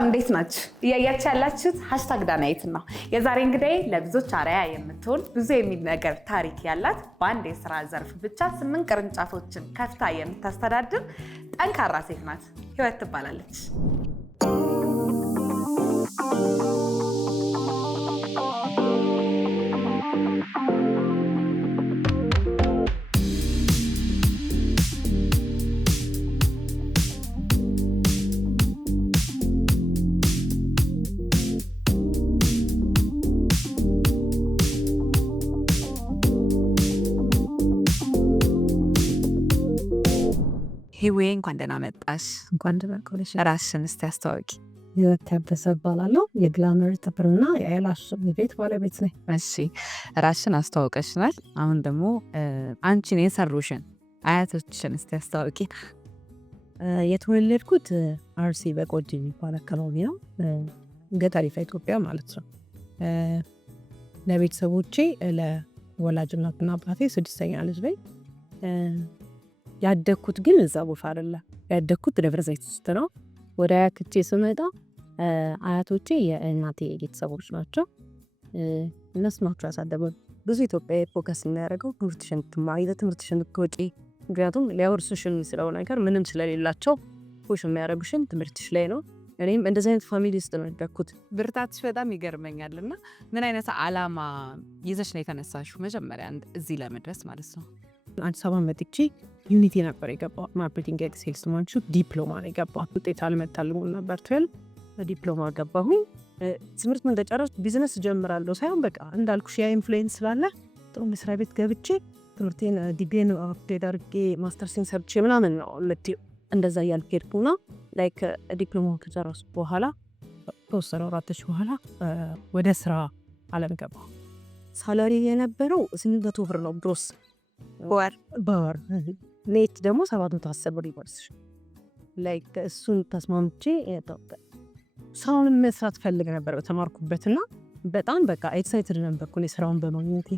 ሰላም እንዴት ናችሁ? እያያችሁ ያላችሁት #ዳናይት ነው። የዛሬ እንግዲህ ለብዙዎች አርአያ የምትሆን ብዙ የሚነገር ታሪክ ያላት በአንድ የስራ ዘርፍ ብቻ 8 ቅርንጫፎችን ከፍታ የምታስተዳድር ጠንካራ ሴት ናት። ህይወት ትባላለች። ሂዌ እንኳን ደህና መጣሽ። እንኳን ደህና ቆየሽ። ራስሽን እስቲ አስተዋውቂ። ህይወት ታደሰ እባላለሁ። የግላመር ጥፍርና የአይላሽ ቤት ባለቤት ነኝ። እሺ ራስሽን አስተዋውቀሽናል። አሁን ደግሞ አንቺን የሰሩሽን አያቶችሽን እስቲ አስተዋውቂ። የተወለድኩት አርሲ በቆጂ የሚባል አካባቢ ነው፣ ገጠሪቷ ኢትዮጵያ ማለት ነው። ለቤተሰቦቼ ለወላጅ እናትና አባቴ 6ኛ ልጅ ነኝ። ያደግኩት ግን እዛ ቦታ አይደለም። ያደግኩት ደብረ ዘይት ውስጥ ነው። ወደ አያቶቼ ስመጣ አያቶቼ የእናቴ ቤተሰቦች ናቸው። እነሱ ናቸው ያሳደጉን። ብዙ ኢትዮጵያ ፎከስ የሚያደርገው ትምህርትሽን ትማሪ፣ ትምህርትሽን ትወጪ። ምክንያቱም ሊያወርሱሽ የሚስለው ነገር ምንም ስለሌላቸው ፑሽ የሚያደርጉሽን ትምህርትሽ ላይ ነው። እኔም እንደዚህ አይነት ፋሚሊ ውስጥ ነው ያደግኩት። ብርታትሽ በጣም ይገርመኛልና ምን አይነት አላማ ይዘሽ ነው የተነሳሽው መጀመሪያ እዚህ ለመድረስ ማለት ነው? አዲስ አበባ መጥቼ ዩኒቲ ነበር የገባው፣ ማርኬቲንግ ኤንድ ሴልስ ማንቹ ዲፕሎማ ነው የገባው። ውጤት አልመጣልኝም ነበር። ዲፕሎማ ገባሁኝ። ትምህርት ምን እንደጨረስኩ ቢዝነስ ጀምራለሁ ሳይሆን በቃ እንዳልኩሽ ያ ኢንፍሉዌንስ ስላለ ጥሩ መስሪያ ቤት ገብቼ ትምህርቴን ዲግሪን አፕዴት አድርጌ ማስተርሴን ሰርቼ ምናምን ነው እንደዛ እያልኩ ሄድኩና ላይክ ዲፕሎማ ከጨረስኩ በኋላ ተወሰነ ወራቶች በኋላ ወደ ስራ አለም ገባሁ። ሳላሪ የነበረው 800 ብር ነው ግሮስ በወር ኔት ደግሞ 710 ብር ይወርስሽ። ላይክ እሱን ተስማምቼ ስራውን መስራት ፈልግ ነበር በተማርኩበትና በጣም በቃ ኤክሳይትድ ነበርኩ ስራውን በማግኘቴ።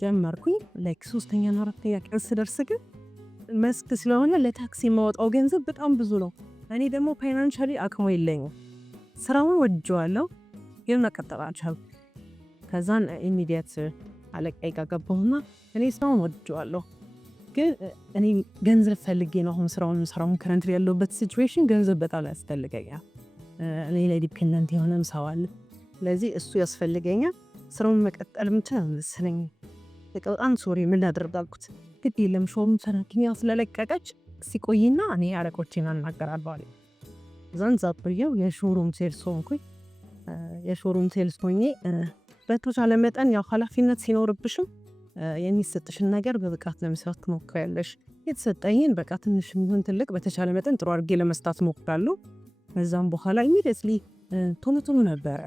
ጀመርኩኝ። ላይክ 3ኛና 4ኛ ቀን ስደርስ ግን መስክ ስለሆነ ለታክሲ የማወጣው ገንዘብ በጣም ብዙ ነው። እኔ ደግሞ ፋይናንሻሊ አቅሙ የለኝም። ስራውን ወድጄዋለሁ ግን መቀጠል አልቻልኩም። ከዛን ኢሚዲየት አለቃዬ ጋር ገባሁና እኔ ስራውን ወድጄዋለሁ ግን እኔ ገንዘብ ፈልጌ ነው አሁን ስራውን ከረንት ያለውበት ሲቹዌሽን ገንዘብ በጣም ያስፈልገኛል። እኔ ላይ ዲፔንደንት የሆነም ሰው አለ። ስለዚህ እሱ ያስፈልገኛል። ስራውን መቀጠል ምንችል መሰለኝ። በጣም ሶሪ ምን ላድርግ አልኩት። ግድ የለም ሾሩም ሰራተኛ ስለለቀቀች ሲቆይና እኔ አለቆቼን አናገራለሁ አለ። እዛን ዛብየው የሾሩም ሴልስ ሆንኩኝ። የሾሩም ሴልስ ሆኜ በተቻለ መጠን ያው ኃላፊነት ሲኖርብሽም የሚሰጥሽን ነገር በብቃት ለመስራት ትሞክሪያለሽ። የተሰጠኝን በቃ ትንሽ ምን ትልቅ በተቻለ መጠን ጥሩ አድርጌ ለመስራት ሞክራለሁ። ከዛም በኋላ ኢሚዲየትሊ ቶሎ ነበር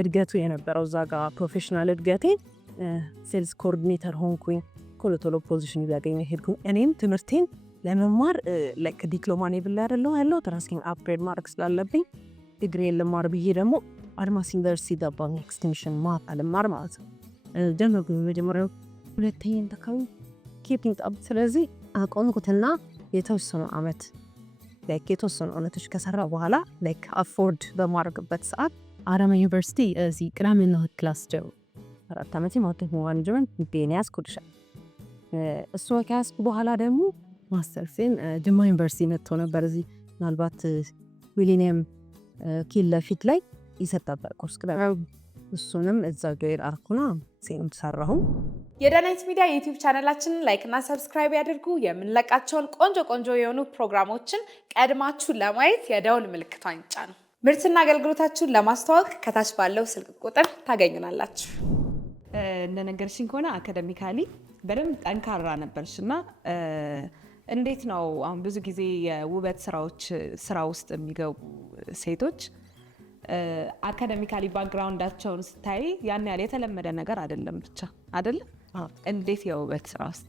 እድገቱ የነበረው እዛ ጋር ፕሮፌሽናል እድገቴ። ሴልስ ኮኦርዲኔተር ሆንኩኝ። ቶሎ ፖዚሽን እያገኘ ሄድኩኝ። እኔም ትምህርቴን ለመማር ላይክ ዲፕሎማ ነው ያለው ራሴን አፕግሬድ ማድረግ ስላለብኝ ዲግሪን ልማር ብዬ ደግሞ አድማስ ዩኒቨርሲቲ ገባሁ። ኤክስቴንሽን ልማር ማለት ነው። ጀመርኩ መጀመሪያው 2ኛ ተካው ኪፒንግ አፕ። ስለዚህ አቆምኩትና የተወሰኑ አመት ላይክ የተወሰኑ አመቶች ከሰራ በኋላ ላይክ አፎርድ በማድረግበት ሰዓት አዳማ ዩኒቨርሲቲ እዚህ ቅዳሜና እሁድ ክላስ ጀመርኩ። 4 አመት ማርኬቲንግ ማኔጅመንት ቢኤንኤስ ኮርስ እሱ ከያዝኩ በኋላ ደግሞ ማስተርሴን ጅማ ዩኒቨርሲቲ መጥቶ ነበር። እዚህ ምናልባት ዊሊኒየም ኪል ለፊት ላይ ይሰጣል ኮርስ ክላስ። እሱንም እዛ ጋር አርኩና ሴም ተሰራሁ። የዳናይት ሚዲያ ዩቲዩብ ቻናላችንን ላይክ እና ሰብስክራይብ ያድርጉ። የምንለቃቸውን ቆንጆ የሆኑ ፕሮግራሞችን ቀድማችሁ ለማየት የደውል ምልክቷን ይጫኑ። ምርትና አገልግሎታችሁን ለማስተዋወቅ ከታች ባለው ስልክ ቁጥር ታገኙናላችሁ። እንደነገርሽኝ ከሆነ አካዳሚካሊ በደንብ ጠንካራ ነበርሽና እንዴት ነው አሁን ብዙ ጊዜ የውበት ስራ ውስጥ የሚገቡ ሴቶች አካዳሚካሊ ባክግራውንዳቸውን ስታይ ያን ያህል የተለመደ ነገር አይደለም ብቻ አይደለም። እንዴት የውበት ስራ ውስጥ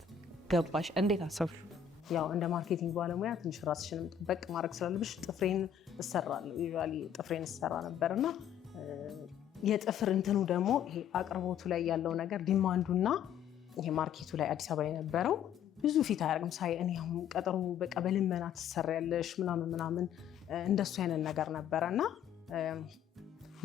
ገባሽ? እንዴት አሰብሽ? ያው እንደ ማርኬቲንግ ባለሙያ ትንሽ ራስሽን ጥበቅ ማድረግ ስላለብሽ ጥፍሬን እሰራለሁ። ዩዥዋሊ ጥፍሬን እሰራ ነበርና የጥፍር እንትኑ ደግሞ ይሄ አቅርቦቱ ላይ ያለው ነገር ዲማንዱና ይሄ ማርኬቱ ላይ አዲስ አበባ የነበረው ብዙ ፊት አያደርግም። ሳይ እኔ አሁን ቀጠሮ በቃ በልመና ትሰሪያለሽ ምናምን እንደሱ አይነት ነገር ነበረና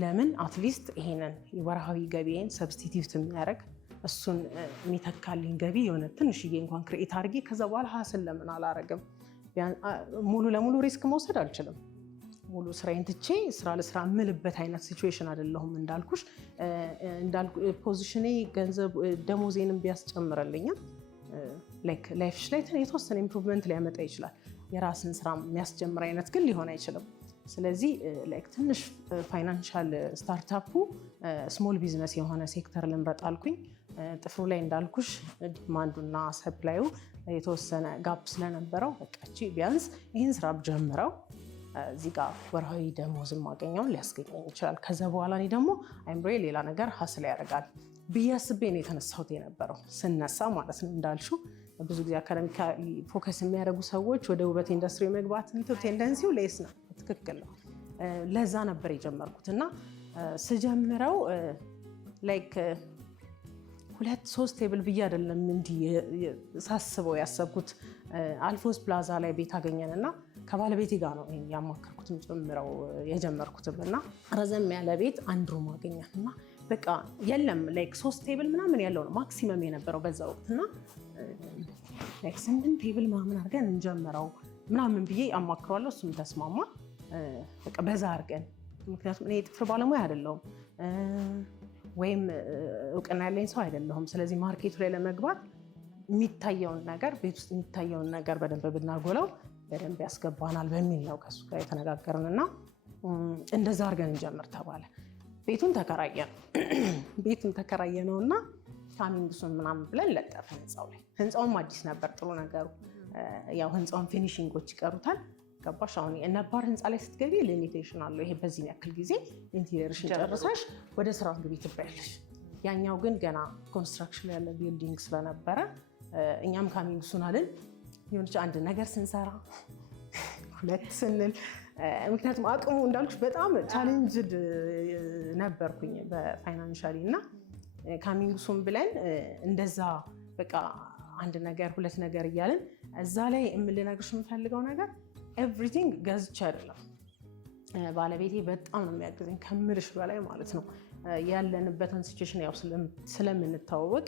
ለምን አትሊስት ይሄንን የወርሃዊ ገቢዬን ሰብስቲቲዩት የሚያደርግ እሱን የሚተካልኝ ገቢ የሆነ ትንሽዬ እንኳን ክሬኤት አድርጌ ከዛ በኋላ ሀስል ለምን አላረግም? ሙሉ ለሙሉ ሪስክ መውሰድ አልችልም። ሙሉ ስራዬን ትቼ ስራ ለስራ የምልበት አይነት ሲቹዌሽን አይደለሁም። እንዳልኩሽ ፖዚሽኔ ገንዘብ ደሞዜንም ቢያስጨምርልኝም ላይፍሽ ላይ የተወሰነ ኢምፕሩቭመንት ሊያመጣ ይችላል። የራስን ስራ የሚያስጀምር አይነት ግን ሊሆን አይችልም። ስለዚህ ትንሽ ፋይናንሻል ስታርታፑ ስሞል ቢዝነስ የሆነ ሴክተር ልምረጥ አልኩኝ። ጥፍሩ ላይ እንዳልኩሽ ዲማንዱና ሰፕላዩ የተወሰነ ጋፕ ስለነበረው በቃ ቢያንስ ይህን ስራ ጀምረው እዚህ ጋር ወርሃዊ ደሞዝ ማገኘውን ሊያስገኘኝ ይችላል። ከዛ በኋላ እኔ ደግሞ አይምሮዬ ሌላ ነገር ሀስል ያደርጋል ብዬ አስቤ ነው የተነሳሁት የነበረው ስነሳ ማለት ነው። እንዳልሽው ብዙ ጊዜ አካዳሚካሊ ፎከስ የሚያደርጉ ሰዎች ወደ ውበት ኢንዱስትሪ መግባት ቴንደንሲው ሌስ ነው። ትክክል ነው። ለዛ ነበር የጀመርኩት እና ስጀምረው ላይክ 2-3 ቴብል ብዬ አይደለም እንዲህ ሳስበው ያሰብኩት። አልፎስ ፕላዛ ላይ ቤት አገኘን እና ከባለቤቴ ጋር ነው ያማከርኩትም ጨምረው የጀመርኩትም እና ረዘም ያለ ቤት አንድ ሩም አገኘን እና በቃ የለም ላይክ 3 ቴብል ምናምን ያለው ነው ማክሲመም የነበረው በዛ ወቅት እና ላይክ 8 ቴብል ምናምን አድርገን እንጀምረው ምናምን ብዬ አማክረዋለሁ። እሱም ተስማማ። በቃ በዛ አድርገን ምክንያቱም እኔ የጥፍር ባለሙያ አይደለሁም ወይም እውቅና ያለኝ ሰው አይደለሁም። ስለዚህ ማርኬቱ ላይ ለመግባት የሚታየውን ነገር ቤት ውስጥ የሚታየውን ነገር በደንብ ብናጎለው በደንብ ያስገባናል በሚል ነው ከሱ ጋር የተነጋገርን እና እንደዛ አድርገን እንጀምር ተባለ። ቤቱን ተከራየ ነው እና ካሚንግሱን ምናምን ብለን ለጠፈ ህንፃው ላይ። ህንፃውም አዲስ ነበር። ጥሩ ነገሩ ያው ህንፃውን ፊኒሽንጎች ይቀሩታል። ገባሽ? አሁን ነባር ህንፃ ላይ ስትገቢ ሊሚቴሽን አለው። ይሄ በዚህ ያክል ጊዜ ኢንቴሪየርሽን ጨርሰሽ ወደ ስራ ግቢ ትባያለሽ። ያኛው ግን ገና ኮንስትራክሽን ያለ ቢልዲንግ ስለነበረ እኛም ካሚንግሱን አልን። የሆነች አንድ ነገር ስንሰራ ሁለት ስንል ምክንያቱም አቅሙ እንዳልኩሽ በጣም ቻሌንጅድ ነበርኩኝ በፋይናንሻሊ እና ካሚንግሱን ብለን እንደዛ በቃ አንድ ነገር ሁለት ነገር እያልን እዛ ላይ የምልነግርሽ የምፈልገው ነገር ኤቭሪቲንግ ገዝቼ አይደለም። ባለቤቴ በጣም ነው የሚያግዘኝ ከምልሽ በላይ ማለት ነው። ያለንበትን ሲቹዌሽን ያው ስለምንታወቅ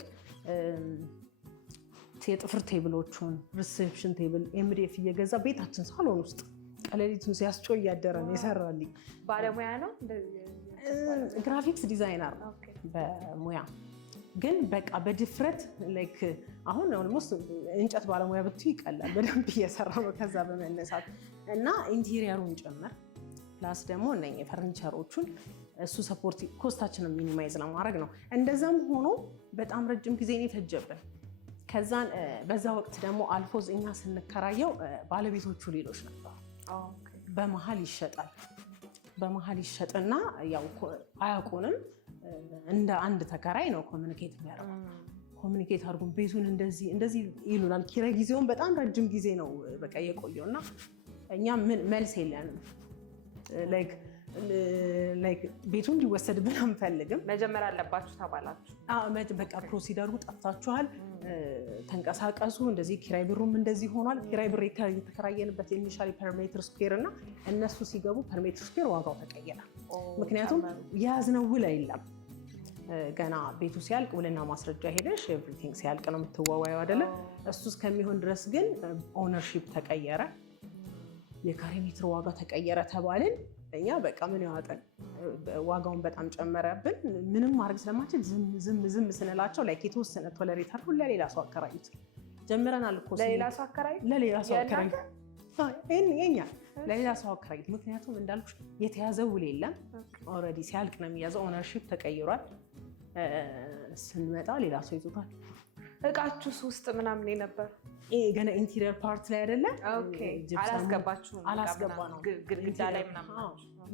የጥፍር ቴብሎቹን ሪሴፕሽን ቴብል ኤምዲኤፍ እየገዛ ቤታችን ሳሎን ውስጥ ቀለሊቱን ሲያስጮ እያደረ ነው የሰራልኝ። ባለሙያ ነው፣ ግራፊክስ ዲዛይነር በሙያ ግን በቃ በድፍረት ላይክ አሁን ኦልሞስት እንጨት ባለሙያ ብትይ ይቀላል። በደንብ እየሰራ ነው ከዛ በመነሳት እና ኢንቴሪየሩን ጭምር ፕላስ ደግሞ እነኚህ ፈርኒቸሮቹን እሱ ሰፖርት ኮስታችንን ሚኒማይዝ ለማድረግ ነው። እንደዛም ሆኖ በጣም ረጅም ጊዜ ነው የፈጀብን። ከዛን በዛ ወቅት ደግሞ አልፎዝ እኛ ስንከራየው ባለቤቶቹ ሌሎች ነበሩ። በመሀል ይሸጥና ያው አያውቁንም። እንደ አንድ ተከራይ ነው ኮሚኒኬት የሚያደርጉ። ኮሚኒኬት አድርጉን ቤቱን እንደዚህ ይሉናል። ኪራይ ጊዜውን በጣም ረጅም ጊዜ ነው በቃ የቆየው እና እኛ መልስ የለንም። ቤቱ እንዲወሰድብን አንፈልግም። መጀመር አለባችሁ ተባላችሁ። በቃ ፕሮሲደሩ ጠፍታችኋል፣ ተንቀሳቀሱ። እንደዚህ ኪራይ ብሩም እንደዚህ ሆኗል። ኪራይ ብር የተከራየንበት ኢኒሻሊ ፐርሜትር ስኩዌር እና እነሱ ሲገቡ ፐርሜትር ስኩዌር ዋጋው ተቀየረ። ምክንያቱም የያዝነው ውል የለም ገና ቤቱ ሲያልቅ ውልና ማስረጃ ሄደሽ ኤቭሪቲንግ ሲያልቅ ነው የምትዋዋየው አይደለ? እሱ እስከሚሆን ድረስ ግን ኦነርሺፕ ተቀየረ፣ የካሬ ሜትር ዋጋ ተቀየረ ተባልን። እኛ በቃ ምን ያዋጠን ዋጋውን በጣም ጨመረብን። ምንም ማድረግ ስለማችል ዝም ስንላቸው ላይ የተወሰነ ቶለሬት አድርጎ ለሌላ ሰው አከራዩት ጀምረናል እኮ ለሌላ ሰው አከራዩት ለሌላ ሰው አከራዩት። ምክንያቱም እንዳልኩሽ የተያዘ ውል የለም። ኦልሬዲ ሲያልቅ ነው የሚያዘው። ኦነርሺፕ ተቀይሯል። ስንመጣ ሌላ ሰው ይዞታል። እቃችሁስ ውስጥ ምናምን ነበር ገና ኢንቴሪየር ፓርት ላይ አይደለ? አላስገባ ነው ግድግዳ ላይ ምናምን።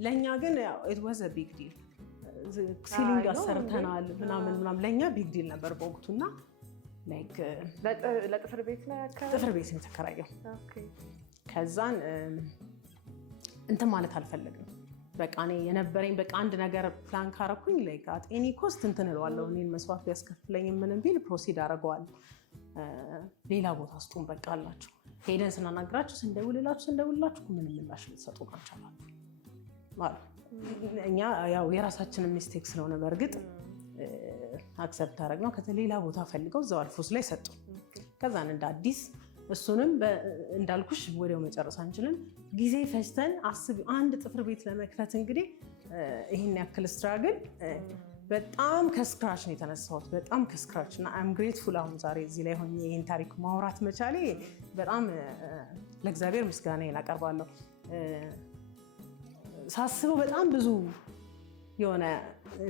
ለእኛ ግን ኢት ዋዝ አ ቢግ ዲል። ሲሊንግ አሰርተናል ምናምን ለእኛ ቢግ ዲል ነበር በወቅቱ እና ለጥፍር ቤት ነው ጥፍር ቤት ነው የተከራየው። ከዛን እንትን ማለት አልፈለግም። በቃ እኔ የነበረኝ በቃ አንድ ነገር ፕላን ካረኩኝ አት ኤኒ ኮስት እንትን እለዋለሁ። እኔን መስዋዕት ቢያስከፍለኝ ምንም ቢል ፕሮሲድ አደርገዋለሁ። ሌላ ቦታ ስጡን በቃ አላቸው። ሄደን ስናናግራችሁ ስንደውልላችሁ ምንም ምላሽ ልትሰጡ አልቻላችሁ ማለት እኛ ያው የራሳችንን ሚስቴክ ስለሆነ በእርግጥ አክሰፕት አደረግነው። ከሌላ ቦታ ፈልገው እዛው አልፎስ ላይ ሰጡ። ከዛን እንደ አዲስ እሱንም እንዳልኩሽ ወዲያው መጨረስ አንችልም። ጊዜ ፈጅተን አንድ ጥፍር ቤት ለመክፈት እንግዲህ ይህን ያክል ስትራግል በጣም ከስክራች ነው የተነሳሁት። በጣም ከስክራች እና አም ግሬትፉል አሁን ዛሬ እዚህ ላይ ሆኜ ይህን ታሪክ ማውራት መቻሌ በጣም ለእግዚአብሔር ምስጋናዬን አቀርባለሁ። ሳስበው በጣም ብዙ የሆነ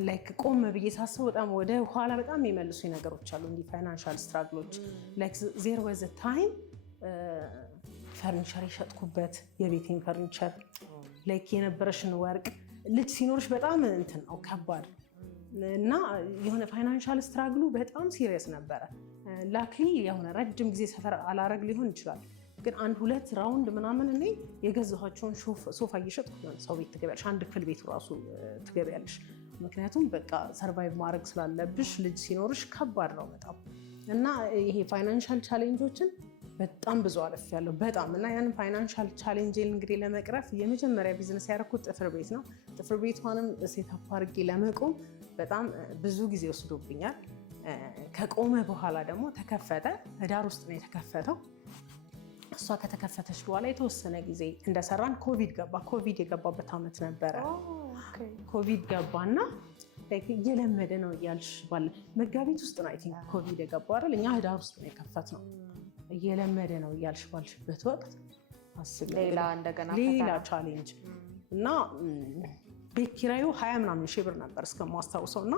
ላይክ ቆም ብዬ ሳስበው በጣም ወደ ኋላ በጣም የሚመልሱ ነገሮች አሉ። እንዲህ ፋይናንሻል ስትራግሎች ላይክ ዜር ዋዝ አ ታይም ፈርኒቸር የሸጥኩበት የቤቴን ፈርኒቸር ላይክ የነበረሽን ወርቅ ልጅ ሲኖርሽ በጣም እንትን ነው ከባድ እና የሆነ ፋይናንሻል ስትራግሉ በጣም ሲሪየስ ነበረ። ላክሊ የሆነ ረጅም ጊዜ ሰፈር አላረግ ሊሆን ይችላል፣ ግን 1-2 ራውንድ ምናምን እኔ የገዛኋቸውን ሶፋ እየሸጥኩ ሰው ቤት ትገቢያለሽ፣ አንድ ክፍል ቤቱ ራሱ ትገቢያለሽ። ምክንያቱም በቃ ሰርቫይቭ ማድረግ ስላለብሽ ልጅ ሲኖርሽ ከባድ ነው በጣም እና ይሄ ፋይናንሻል ቻሌንጆችን በጣም ብዙ አልፌያለሁ በጣም እና ያንን ፋይናንሻል ቻሌንጅን እንግዲህ ለመቅረፍ የመጀመሪያ ቢዝነስ ያደረኩት ጥፍር ቤት ነው። ጥፍር ቤቷንም ሴታፕ አድርጌ ለመቆም በጣም ብዙ ጊዜ ወስዶብኛል። ከቆመ በኋላ ደግሞ ተከፈተ። ህዳር ውስጥ ነው የተከፈተው። እሷ ከተከፈተች በኋላ የተወሰነ ጊዜ እንደሰራን ኮቪድ ገባ። ኮቪድ የገባበት ዓመት ነበረ። ኮቪድ ገባና እየለመደ ነው እያልሽ ባለ መጋቢት ውስጥ ነው አይ ቲንክ ኮቪድ የገባው አይደል? እኛ ህዳር ውስጥ ነው የከፈትነው። እየለመደ ነው እያልሽ ባልሽበት ወቅት ሌላ ቻሌንጅ እና ቤት ኪራዩ 20 ምናምን ሺህ ብር ነበር እስከማስታውሰው እና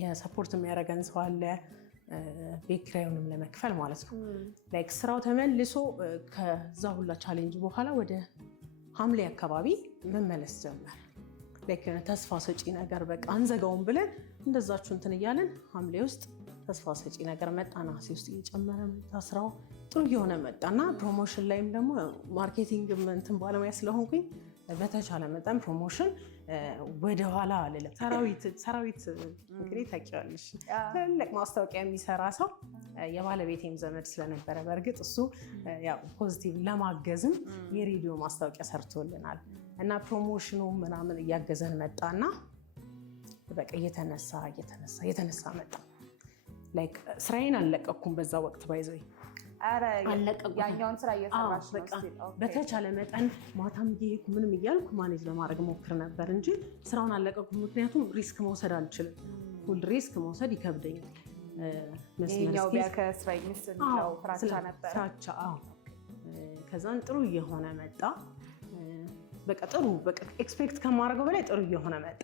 የሰፖርት የሚያደርገን ሰው አለ ቤት ኪራዩንም ለመክፈል ማለት ነው። ላይክ ስራው ተመልሶ ከዛ ሁላ ቻሌንጅ በኋላ ወደ ሐምሌ አካባቢ መመለስ ጀመር። ላይክ ተስፋ ሰጪ ነገር በቃ አንዘጋውም ብለን እንደዛችሁ እንትን እያለን ሐምሌ ውስጥ ተስፋ ሰጪ ነገር መጣ። ነሐሴ ውስጥ እየጨመረ መጣ። ስራው ጥሩ እየሆነ መጣና ፕሮሞሽን ላይም ደግሞ ማርኬቲንግ እንትን ባለሙያ ስለሆንኩኝ በተቻለ መጠን ፕሮሞሽን ወደኋላ አልልም። ሰራዊት እንግዲህ ታውቂዋለሽ፣ ትልቅ ማስታወቂያ የሚሰራ ሰው የባለቤቴም ዘመድ ስለነበረ በእርግጥ እሱ ያው ፖዚቲቭ ለማገዝም የሬዲዮ ማስታወቂያ ሰርቶልናል እና ፕሮሞሽኑ ምናምን እያገዘን መጣና በቃ እየተነሳ መጣ። ላይክ ስራዬን አልለቀኩም በዛ ወቅት ባይዘይ ያኛውን ስራ እየሰራሽ ነው። በተቻለ መጠን ማታም እየሄድኩ ምንም እያልኩ ማኔጅ ለማድረግ ሞክር ነበር እንጂ ስራውን አልለቀኩም። ምክንያቱም ሪስክ መውሰድ አልችልም። ሁል ሪስክ መውሰድ ይከብደኛል። ፍራቻ። ከዛን ጥሩ እየሆነ መጣ። በቃ ኤክስፔክት ከማድረገው በላይ ጥሩ እየሆነ መጣ።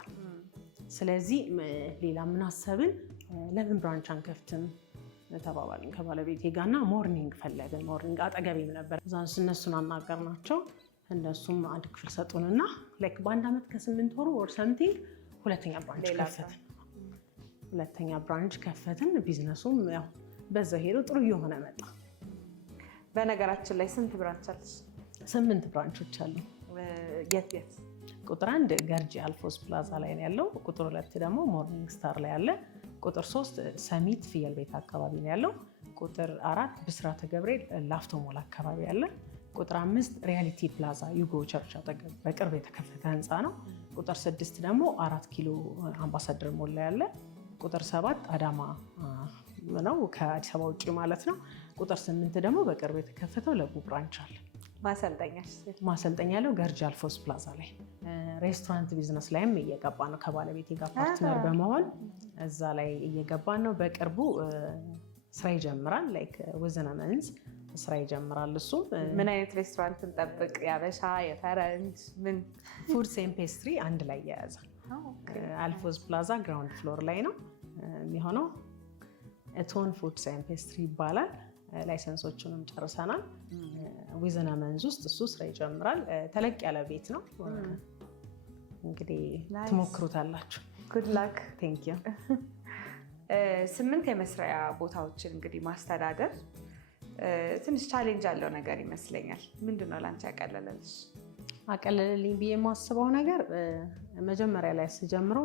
ስለዚህ ሌላ ምን አሰብን፣ ለምን ብራንች አንከፍትም ተባባልን ከባለቤቴ ጋር እና ሞርኒንግ ፈለግን። ሞርኒንግ አጠገቤም ነበር። እነሱን አናገርናቸው። እነሱም አንድ ክፍል ሰጡንና በአንድ ዓመት ከ8 ወሩ ወር ሰምቲንግ ሁለተኛ ብራንች ከፈትን። ቢዝነሱም ያው በዛ ሄዶ ጥሩ እየሆነ መጣ። በነገራችን ላይ ስንት ብራንች አለሽ? 8 ብራንቾች አሉ። የት? ቁጥር 1 ገርጂ አልፎስ ፕላዛ ላይ ነው ያለው። ቁጥር 2 ደግሞ ሞርኒንግ ስታር ላይ አለ። ቁጥር 3 ሰሚት ፍየል ቤት አካባቢ ነው ያለው። ቁጥር 4 ብስራተ ገብርኤል ላፍቶ ሞል አካባቢ አለ። ቁጥር 5 ሪያሊቲ ፕላዛ ዩጎ ቸርች አጠገብ በቅርብ የተከፈተ ህንፃ ነው። ቁጥር 6 ደግሞ 4 ኪሎ አምባሳደር ሞል ላይ አለ። ቁጥር 7 አዳማ ነው ከአዲስ አበባ ውጭ ማለት ነው። ቁጥር 8 ደግሞ በቅርብ የተከፈተው ለቡ ብራንች አለ። ማሰልጠኛ ያለው ገርጂ አልፎስ ፕላዛ ላይ። ሬስቶራንት ቢዝነስ ላይም እየገባ ነው ከባለቤቴ ጋር ፓርትነር በመሆን እዛ ላይ እየገባን ነው። በቅርቡ ስራ ይጀምራል። ላይክ ወዘና መንዝ ስራ ይጀምራል። እሱ ምን አይነት ሬስቶራንት እንጠብቅ? ያበሻ፣ የፈረንጅ፣ ምን? ፉድስ ኤንድ ፔስትሪ አንድ ላይ የያዘ አልፎስ ፕላዛ ግራውንድ ፍሎር ላይ ነው የሚሆነው። እቶን ፉድስ ኤንድ ፔስትሪ ይባላል። ላይሰንሶቹንም ጨርሰናል። ዊዘና መንዝ ውስጥ እሱ ስራ ይጀምራል። ተለቅ ያለ ቤት ነው። እንግዲህ ትሞክሩታላችሁ። ጉድ ላክ። ቴንክ ዩ። 8 የመስሪያ ቦታዎችን እንግዲህ ማስተዳደር ትንሽ ቻሌንጅ ያለው ነገር ይመስለኛል። ምንድነው ላንቺ ያቀለለልሽ? አቀለለልኝ ብዬ የማስበው ነገር መጀመሪያ ላይ ስጀምረው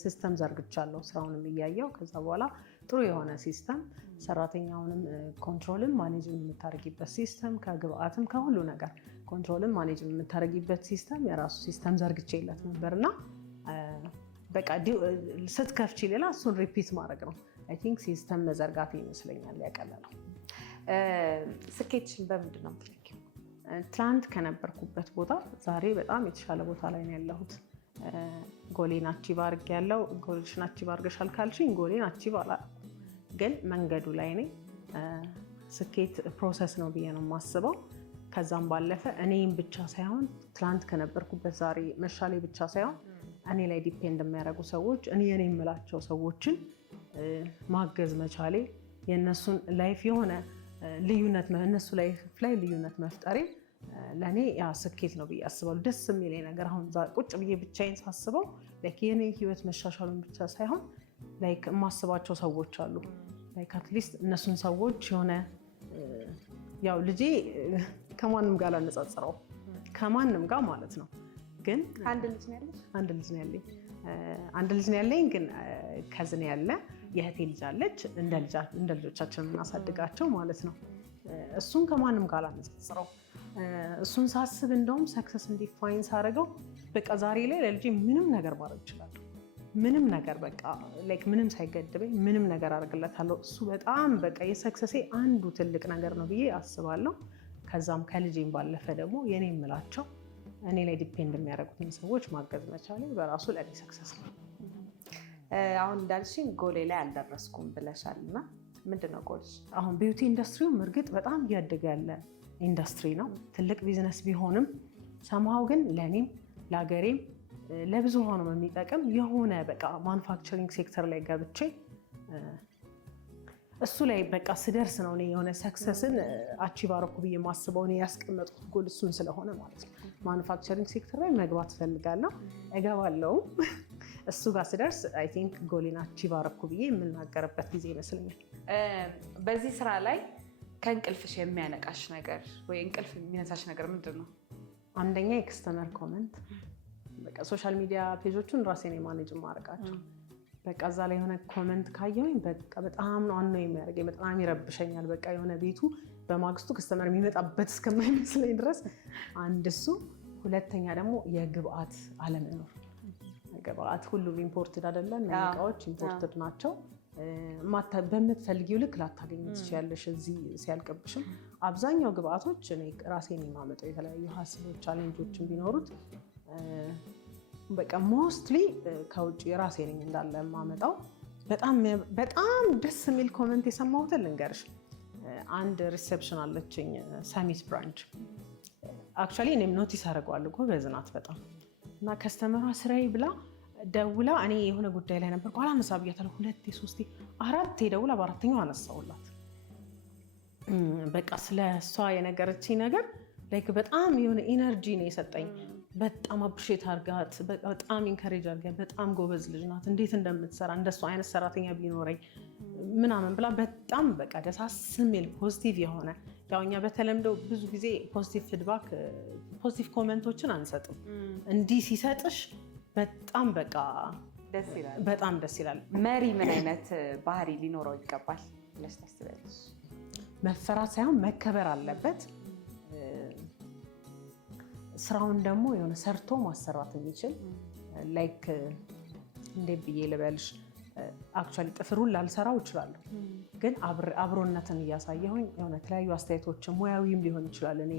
ሲስተም ዘርግቻለሁ፣ ስራውንም እያየው። ከዛ በኋላ ጥሩ የሆነ ሲስተም ሰራተኛውንም ኮንትሮልም ማኔጅ የምታደርጊበት ሲስተም ከግብአትም ከሁሉ ነገር ኮንትሮልም ማኔጅ የምታደርጊበት ሲስተም የራሱ ሲስተም ዘርግቼለት ነበርና በቃ ስትከፍቺ ሌላ እሱን ሪፒት ማድረግ ነው። አይ ቲንክ ሲስተም መዘርጋት ይመስለኛል ያቀለለው። ስኬትሽን በምንድን ነው የምትለኪው? ትላንት ከነበርኩበት ቦታ ዛሬ በጣም የተሻለ ቦታ ላይ ነው ያለሁት። ጎሌን አቺቭ አድርጌያለሁ። ጎልሽን አቺቭ አድርገሻል ካልሽኝ ጎሌን አቺቭ አላልኩም፣ ግን መንገዱ ላይ ነኝ። ስኬት ፕሮሰስ ነው ብዬ ነው የማስበው። ከዛም ባለፈ እኔም ብቻ ሳይሆን ትላንት ከነበርኩበት ዛሬ መሻሌ ብቻ ሳይሆን እኔ ላይ ዲፔንድ የሚያደርጉ ሰዎች እኔ የምላቸው ሰዎችን ማገዝ መቻሌ የእነሱን ላይፍ የሆነ ልዩነት እነሱ ላይፍ ላይ ልዩነት መፍጠሬ ለእኔ ያ ስኬት ነው ብዬ አስባለሁ። ደስ የሚለኝ ነገር አሁን ቁጭ ብዬ ብቻዬን ሳስበው የኔ ህይወት መሻሻሉን ብቻ ሳይሆን የማስባቸው ሰዎች አሉ። አትሊስት እነሱን ሰዎች የሆነ ያው ልጄ ከማንም ጋር ላነጻጽረው ከማንም ጋር ማለት ነው፣ ግን አንድ ልጅ ነው ያለሽ? አንድ ልጅ ነው ያለኝ፣ ግን ከዝን ያለ የእህቴ ልጅ አለች። እንደ ልጆቻችን የምናሳድጋቸው ማለት ነው። እሱን ከማንም ጋር ላነጻጽረው። እሱን ሳስብ እንደውም ሰክሰስ እንዲፋይን ሳደርገው በቃ ዛሬ ላይ ለልጄ ምንም ነገር ማድረግ እችላለሁ። ምንም ነገር በቃ ምንም ሳይገድበኝ ምንም ነገር አደርግለታለሁ። እሱ በጣም በቃ የሰክሰሴ አንዱ ትልቅ ነገር ነው ብዬ አስባለሁ። ከዛም ከልጄም ባለፈ ደግሞ የኔ የምላቸው እኔ ላይ ዲፔንድ የሚያደርጉትን ሰዎች ማገዝ መቻሌ በራሱ ለእኔ ሰክሰስ ነው። አሁን እንዳልሽኝ ጎሌ ላይ አልደረስኩም ብለሻል እና ምንድን ነው ጎልሽ? አሁን ቢዩቲ ኢንዱስትሪውም እርግጥ በጣም እያደገ ያለ ኢንዱስትሪ ነው። ትልቅ ቢዝነስ ቢሆንም ሰምሃው ግን ለእኔም ለሀገሬም ለብዙሃኑም የሚጠቅም የሆነ በቃ ማኑፋክቸሪንግ ሴክተር ላይ ገብቼ እሱ ላይ በቃ ስደርስ ነው እኔ የሆነ ሰክሰስን አቺቭ አደረኩ ብዬ የማስበው። እኔ ያስቀመጥኩት ጎል እሱን ስለሆነ ማለት ነው። ማኑፋክቸሪንግ ሴክተር ላይ መግባት እፈልጋለሁ፣ እገባለሁ። እሱ ጋር ስደርስ አይ ቲንክ ጎሌን አቺቭ አደረኩ ብዬ የምናገርበት ጊዜ ይመስለኛል። በዚህ ስራ ላይ ከእንቅልፍሽ የሚያነቃሽ ነገር ወይ እንቅልፍ የሚነሳሽ ነገር ምንድን ነው? አንደኛ የከስተመር ኮመንት። በቃ ሶሻል ሚዲያ ፔጆቹን ራሴን የማኔጅ ማድረጋቸው በቃ እዛ ላይ የሆነ ኮመንት ካየሁኝ በቃ በጣም ነው አኖ የሚያደርገኝ፣ በጣም ይረብሸኛል። በቃ የሆነ ቤቱ በማግስቱ ከስተመር የሚመጣበት እስከማይመስለኝ ድረስ አንድ እሱ። ሁለተኛ ደግሞ የግብአት አለመኖር። ግብአት ሁሉም ኢምፖርትድ አይደለም፣ እቃዎች ኢምፖርትድ ናቸው። በምትፈልጊው ልክ ላታገኝ ትችያለሽ እዚህ ሲያልቅብሽም። አብዛኛው ግብአቶች እኔ ራሴን የማመጣው የተለያዩ ሀስቦች ቻሌንጆችን ቢኖሩት በቃ ሞስትሊ ከውጭ የራሴ ነኝ እንዳለ የማመጣው። በጣም ደስ የሚል ኮመንት የሰማሁትን ልንገርሽ። አንድ ሪሴፕሽን አለችኝ ሰሚት ብራንች። አክቹዋሊ እኔም ኖቲስ አደርገዋለሁ፣ ጎበዝ ናት በጣም እና ከስተመሯ ስራዬ ብላ ደውላ እኔ የሆነ ጉዳይ ላይ ነበርኩ አላነሳ ብያታለሁ። 2 3 4 ደውላ በአራተኛው አነሳውላት። በቃ ስለ እሷ የነገረችኝ ነገር በጣም የሆነ ኢነርጂ ነው የሰጠኝ። በጣም አፕሪሼት አድርጋት፣ በጣም ኢንከሬጅ አድርጋት። በጣም ጎበዝ ልጅ ናት፣ እንዴት እንደምትሰራ እንደሷ አይነት ሰራተኛ ቢኖረኝ ምናምን ብላ በጣም በቃ ደሳስ የሚል ፖዚቲቭ የሆነ ያው እኛ በተለምዶ ብዙ ጊዜ ፖዚቲቭ ፊድባክ ፖዚቲቭ ኮመንቶችን አንሰጥም። እንዲህ ሲሰጥሽ በጣም በቃ ደስ ይላል። በጣም ደስ ይላል። መሪ ምን አይነት ባህሪ ሊኖረው ይገባል ብለሽ ታስቢያለሽ? መፈራት ሳይሆን መከበር አለበት። ስራውን ደግሞ የሆነ ሰርቶ ማሰራት የሚችል ላይክ እንዴት ብዬ ልበልሽ፣ አክቹዋሊ ጥፍሩን ላልሰራው እችላለሁ፣ ግን አብሮነትን እያሳየሁኝ የሆነ የተለያዩ አስተያየቶችን ሙያዊም ሊሆን ይችላል። እኔ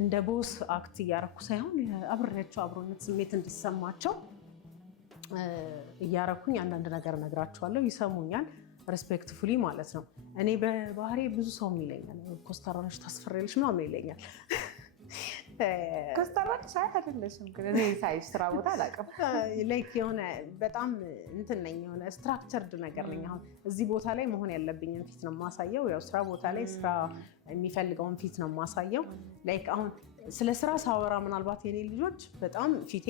እንደ ቦስ አክት እያረኩ ሳይሆን አብሬያቸው አብሮነት ስሜት እንዲሰማቸው እያረኩኝ አንዳንድ ነገር እነግራቸዋለሁ፣ ይሰሙኛል። ሬስፔክትፉሊ ማለት ነው። እኔ በባህሪ ብዙ ሰው ይለኛል ኮስታራ ነሽ ታስፈሪያለሽ ምናምን ይለኛል። ኮስታራ ሳይ አይደለሽም ግን እኔ ሳይ ስራ ቦታ አላውቅም። ላይክ የሆነ በጣም እንትን ነኝ፣ የሆነ ስትራክቸርድ ነገር ነኝ። አሁን እዚህ ቦታ ላይ መሆን ያለብኝን ፊት ነው የማሳየው። ያው ስራ ቦታ ላይ ስራ የሚፈልገውን ፊት ነው የማሳየው። ላይክ አሁን ስለ ስራ ሳወራ ምናልባት የኔ ልጆች በጣም ፊቴ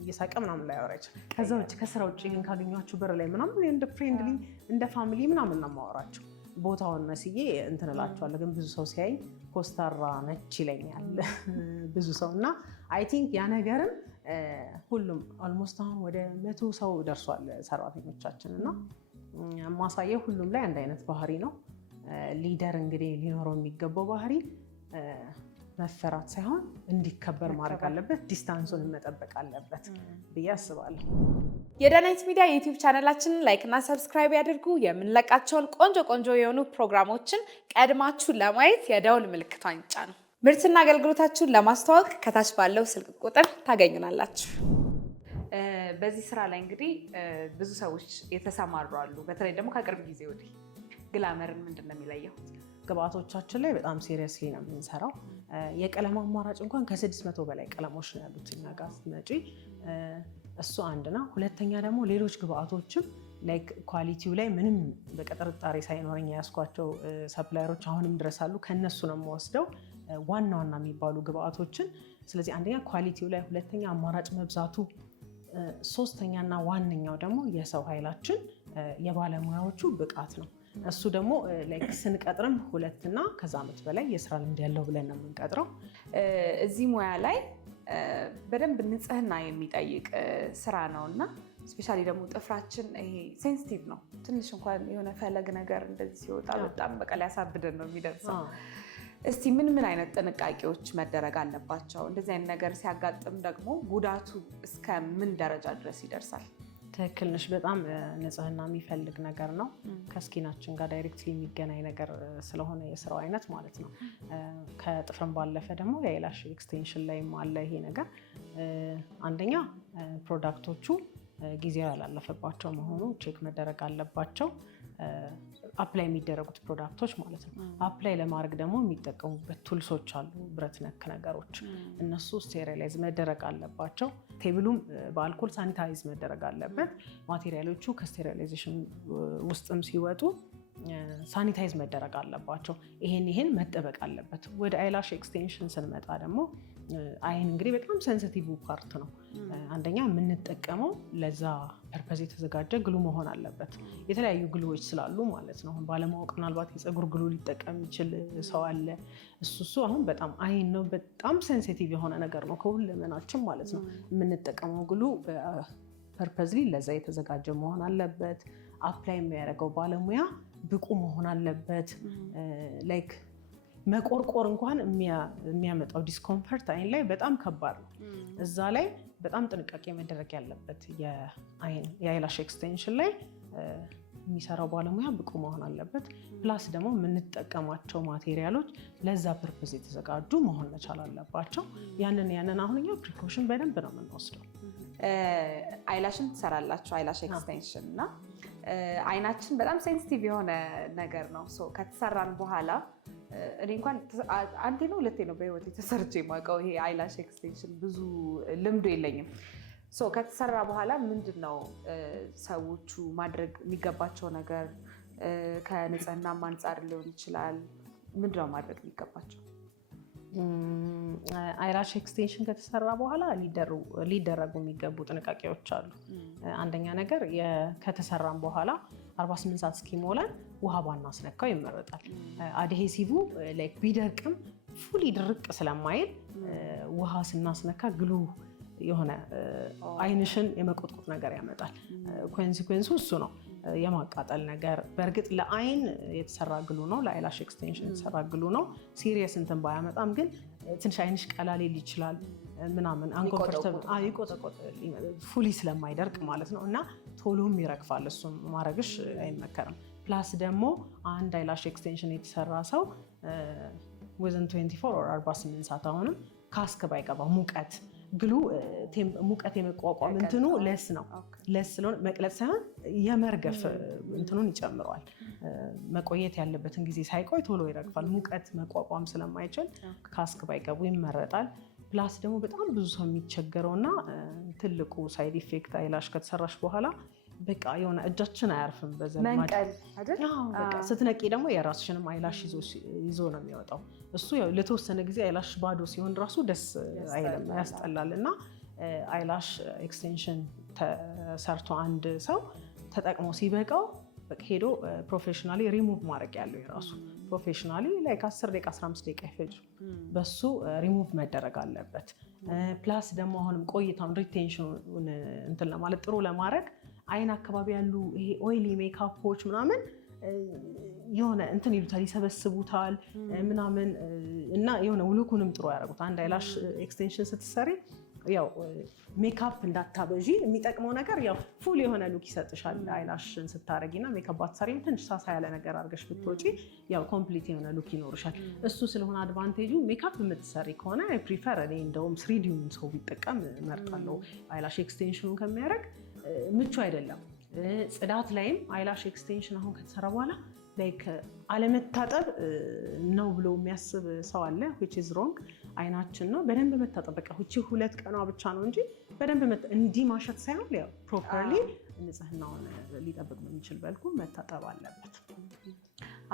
እየሳቀ ምናምን ላይ ያወራ ይችላል። ከዛ ውጭ ከስራ ውጭ ግን ካገኟቸው በር ላይ ምናምን እንደ ፍሬንድሊ እንደ ፋሚሊ ምናምን ነው የማወራቸው። ቦታውን መስዬ እንትን እላቸዋለሁ። ግን ብዙ ሰው ሲያይ ኮስታራ ነች ይለኛል ብዙ ሰው እና አይ ቲንክ ያ ነገርም ሁሉም ኦልሞስት አሁን ወደ 100 ሰው ደርሷል ሰራተኞቻችን እና ማሳየው ሁሉም ላይ አንድ አይነት ባህሪ ነው። ሊደር እንግዲህ ሊኖረው የሚገባው ባህሪ መፈራት ሳይሆን እንዲከበር ማድረግ አለበት፣ ዲስታንሱን መጠበቅ አለበት ብዬ አስባለሁ። የዳናይት ሚዲያ ዩቲዩብ ቻናላችንን ላይክ እና ሰብስክራይብ ያድርጉ። የምንለቃቸውን ቆንጆ የሆኑ ፕሮግራሞችን ቀድማችሁ ለማየት የደውል ምልክቷን ይጫኑ። ምርትና አገልግሎታችሁን ለማስተዋወቅ ከታች ባለው ስልክ ቁጥር ታገኙናላችሁ። በዚህ ስራ ላይ እንግዲህ ብዙ ሰዎች የተሰማሩ አሉ። በተለይ ደግሞ ከቅርብ ጊዜ ወዲህ ግላመርን ምንድን ነው የሚለየው? ግብአቶቻችን ላይ በጣም ሲሪየስሊ ነው የምንሰራው። የቀለም አማራጭ እንኳን ከ600 በላይ ቀለሞች ነው ያሉት እኛ ጋር ስትመጪ፣ እሱ አንድ ነው። ሁለተኛ ደግሞ ሌሎች ግብአቶችም ላይክ ኳሊቲው ላይ ምንም በጥርጣሬ ሳይኖረኝ የያዝኳቸው ሰፕላየሮች አሁንም ድረስ አሉ። ከነሱ ነው የምወስደው ዋና የሚባሉ ግብአቶችን። ስለዚህ አንደኛ ኳሊቲው ላይ፣ ሁለተኛ አማራጭ መብዛቱ፣ ሶስተኛና ዋነኛው ደግሞ የሰው ኃይላችን የባለሙያዎቹ ብቃት ነው። እሱ ደግሞ ላይክ ስንቀጥርም 2 እና ከዛ ዓመት በላይ የስራ ልምድ ያለው ብለን ነው የምንቀጥረው። እዚህ ሙያ ላይ በደንብ ንጽህና የሚጠይቅ ስራ ነው እና ስፔሻሊ ደግሞ ጥፍራችን ይሄ ሴንሲቲቭ ነው። ትንሽ እንኳን የሆነ ፈለግ ነገር እንደዚህ ሲወጣ በጣም በቃ ሊያሳብደን ነው የሚደርሰው። እስቲ ምን አይነት ጥንቃቄዎች መደረግ አለባቸው? እንደዚህ አይነት ነገር ሲያጋጥም ደግሞ ጉዳቱ እስከ ምን ደረጃ ድረስ ይደርሳል? ትክክል ነሽ። በጣም ንጽህና የሚፈልግ ነገር ነው። ከስኪናችን ጋር ዳይሬክትሊ የሚገናኝ ነገር ስለሆነ የስራው አይነት ማለት ነው። ከጥፍርም ባለፈ ደግሞ የአይላሽ ኤክስቴንሽን ላይም አለ ይሄ ነገር። አንደኛ ፕሮዳክቶቹ ጊዜው ያላለፈባቸው መሆኑ ቼክ መደረግ አለባቸው። አፕላይ የሚደረጉት ፕሮዳክቶች ማለት ነው። አፕላይ ለማድረግ ደግሞ የሚጠቀሙበት ቱልሶች አሉ፣ ብረት ነክ ነገሮች። እነሱ ስቴሪላይዝ መደረግ አለባቸው። ቴብሉም በአልኮል ሳኒታይዝ መደረግ አለበት። ማቴሪያሎቹ ከስቴሪላይዜሽን ውስጥም ሲወጡ ሳኒታይዝ መደረግ አለባቸው። ይሄን መጠበቅ አለበት። ወደ አይላሽ ኤክስቴንሽን ስንመጣ ደግሞ አይን እንግዲህ በጣም ሴንሲቲቭ ፓርት ነው። አንደኛ የምንጠቀመው ለዛ ፐርፐዝ የተዘጋጀ ግሉ መሆን አለበት። የተለያዩ ግሉዎች ስላሉ ማለት ነው። ባለማወቅ ምናልባት የፀጉር ግሉ ሊጠቀም ይችል ሰው አለ። እሱ አሁን በጣም አይን ነው በጣም ሴንሲቲቭ የሆነ ነገር ነው ከሁለመናችን ማለት ነው። የምንጠቀመው ግሉ ፐርፐዝሊ ለዛ የተዘጋጀ መሆን አለበት። አፕላይ የሚያደርገው ባለሙያ ብቁ መሆን አለበት። ላይክ መቆርቆር እንኳን የሚያመጣው ዲስኮምፈርት አይን ላይ በጣም ከባድ ነው። እዛ ላይ በጣም ጥንቃቄ መደረግ ያለበት የአይላሽ ኤክስቴንሽን ላይ የሚሰራው ባለሙያ ብቁ መሆን አለበት። ፕላስ ደግሞ የምንጠቀማቸው ማቴሪያሎች ለዛ ፐርፐዝ የተዘጋጁ መሆን መቻል አለባቸው። ያንን አሁን እኛ ፕሪኮሽን በደንብ ነው የምንወስደው። አይላሽን ትሰራላችሁ፣ አይላሽ ኤክስቴንሽን እና አይናችን በጣም ሴንሲቲቭ የሆነ ነገር ነው። ከተሰራን በኋላ እኔ እንኳን አንዴ ነው 2 ነው በህይወት የተሰርቼ የማውቀው ይሄ አይላሽ ኤክስቴንሽን፣ ብዙ ልምዱ የለኝም። ከተሰራ በኋላ ምንድነው ሰዎቹ ማድረግ የሚገባቸው ነገር? ከንጽህናም አንጻር ሊሆን ይችላል። ምንድነው ማድረግ የሚገባቸው? አይላሽ ኤክስቴንሽን ከተሰራ በኋላ ሊደረጉ የሚገቡ ጥንቃቄዎች አሉ። አንደኛ ነገር ከተሰራም በኋላ 48 ሰዓት እስኪሞላን ውሃ ባናስነካው ይመረጣል። አድሄሲቭ ላይክ ቢደርቅም ፉሊ ድርቅ ስለማይል ውሃ ስናስነካ ግሉ የሆነ አይንሽን የመቆጥቆጥ ነገር ያመጣል። ኮንሲኩዌንሱ እሱ ነው፣ የማቃጠል ነገር። በእርግጥ ለአይን የተሰራ ግሉ ነው፣ ለአይላሽ ኤክስቴንሽን የተሰራ ግሉ ነው። ሲሪየስ እንትን ባያመጣም ግን ትንሽ አይንሽ ቀላ ሊል ይችላል ምናምን ይቆጠቆጥ ፉሊ ስለማይደርቅ ማለት ነው። እና ቶሎም ይረግፋል። እሱም ማድረግሽ አይመከርም። ፕላስ ደግሞ አንድ አይላሽ ኤክስቴንሽን የተሰራ ሰው within 24 or 48 ሰዓት አሁንም ካስክ ባይገባ ሙቀት ግሉ ሙቀት የመቋቋም እንትኑ ለስ ነው። ለስ ስለሆነ መቅለጥ ሳይሆን የመርገፍ እንትኑን ይጨምረዋል። መቆየት ያለበትን ጊዜ ሳይቆይ ቶሎ ይረግፋል። ሙቀት መቋቋም ስለማይችል ካስክ ባይገቡ ይመረጣል። ፕላስ ደግሞ በጣም ብዙ ሰው የሚቸገረው እና ትልቁ ሳይድ ኢፌክት አይላሽ ከተሰራሽ በኋላ በቃ የሆነ እጃችን አያርፍም። በዘማድ ስትነቂ ደግሞ የራስሽንም አይላሽ ይዞ ነው የሚወጣው። እሱ ያው ለተወሰነ ጊዜ አይላሽ ባዶ ሲሆን ራሱ ደስ አይልም፣ ያስጠላል። እና አይላሽ ኤክስቴንሽን ተሰርቶ አንድ ሰው ተጠቅሞ ሲበቃው ሄዶ ፕሮፌሽናሊ ሪሙቭ ማድረግ ያለው የራሱ ፕሮፌሽናሊ ላይ 10 ደቂቃ 15 ደቂቃ ይፈጅ፣ በሱ ሪሙቭ መደረግ አለበት። ፕላስ ደግሞ አሁንም ቆይታውን ሪቴንሽኑን እንትን ለማለት ጥሩ ለማድረግ አይን አካባቢ ያሉ ይሄ ኦይሊ ሜካፖች ምናምን የሆነ እንትን ይሉታል ይሰበስቡታል ምናምን እና የሆነ ሉኩንም ጥሩ ያደርጉት። አንድ አይላሽ ኤክስቴንሽን ስትሰሪ ያው ሜካፕ እንዳታበዢ የሚጠቅመው ነገር ያው ፉል የሆነ ሉክ ይሰጥሻል። አይላሽን ስታረጊና ሜካፕ ባትሰሪም ትንሽ ሳሳ ያለ ነገር አድርገሽ ብትወጪ ያው ኮምፕሊት የሆነ ሉክ ይኖርሻል። እሱ ስለሆነ አድቫንቴጁ ሜካፕ የምትሰሪ ከሆነ አይ ፕሪፈር እኔ እንደውም ስሪዲውን ሰው ቢጠቀም እመርጣለሁ አይላሽ ኤክስቴንሽኑን ከሚያደርግ ምቹ አይደለም። ጽዳት ላይም አይላሽ ኤክስቴንሽን አሁን ከተሰራ በኋላ ላይክ አለመታጠብ ነው ብሎ የሚያስብ ሰው አለ which is wrong። አይናችን ነው በደንብ መታጠብ በቃ 2 ቀኗ ብቻ ነው እንጂ በደንብ እንዲህ ማሸት ሳይሆን ያው ፕሮፐርሊ ንጽህናውን ሊጠብቅ በሚችል መልኩ መታጠብ አለበት።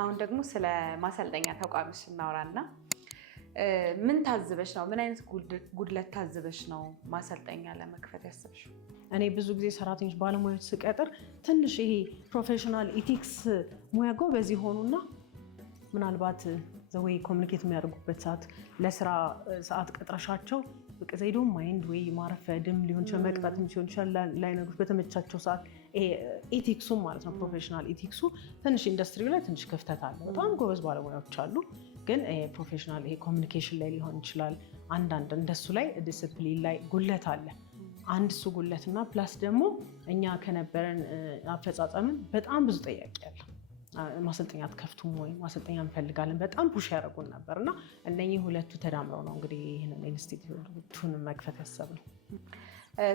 አሁን ደግሞ ስለ ማሰልጠኛ ተቋምሽ እናወራና ምን ታዝበሽ ነው? ምን አይነት ጉድለት ታዝበሽ ነው ማሰልጠኛ ለመክፈት ያሰብሽው? እኔ ብዙ ጊዜ ሰራተኞች ባለሙያዎች ስቀጥር ትንሽ ይሄ ፕሮፌሽናል ኢቲክስ ሙያ ጎበዝ ሆኑና ምናልባት ዘወይ ኮሚኒኬት የሚያደርጉበት ሰዓት ለስራ ሰዓት ቀጥረሻቸው በቃ ዘይዶ ማይንድ ወይ ማረፈድም ሊሆን ይችላል መቅጣትም ሊሆን ይችላል ላይነግሩሽ በተመቻቸው ሰዓት ኢቲክሱም ማለት ነው ፕሮፌሽናል ኢቲክሱ ትንሽ ኢንዱስትሪው ላይ ትንሽ ክፍተት አለ። በጣም ጎበዝ ባለሙያዎች አሉ፣ ግን ፕሮፌሽናል ይሄ ኮሚኒኬሽን ላይ ሊሆን ይችላል አንዳንድ እንደሱ ላይ ዲስፕሊን ላይ ጉለት አለ። አንድ እሱ ጉለትና ፕላስ ደግሞ እኛ ከነበረን አፈጻጸምን በጣም ብዙ ጠያቂ አለ። ማሰልጠኛ አትከፍቱም ወይ ማሰልጠኛ እንፈልጋለን በጣም ፑሽ ያደርጉን ነበር እና እነኚህ ሁለቱ ተዳምረው ነው እንግዲህ ይህንን ኢንስቲትዩቱን መክፈት ያሰብነው።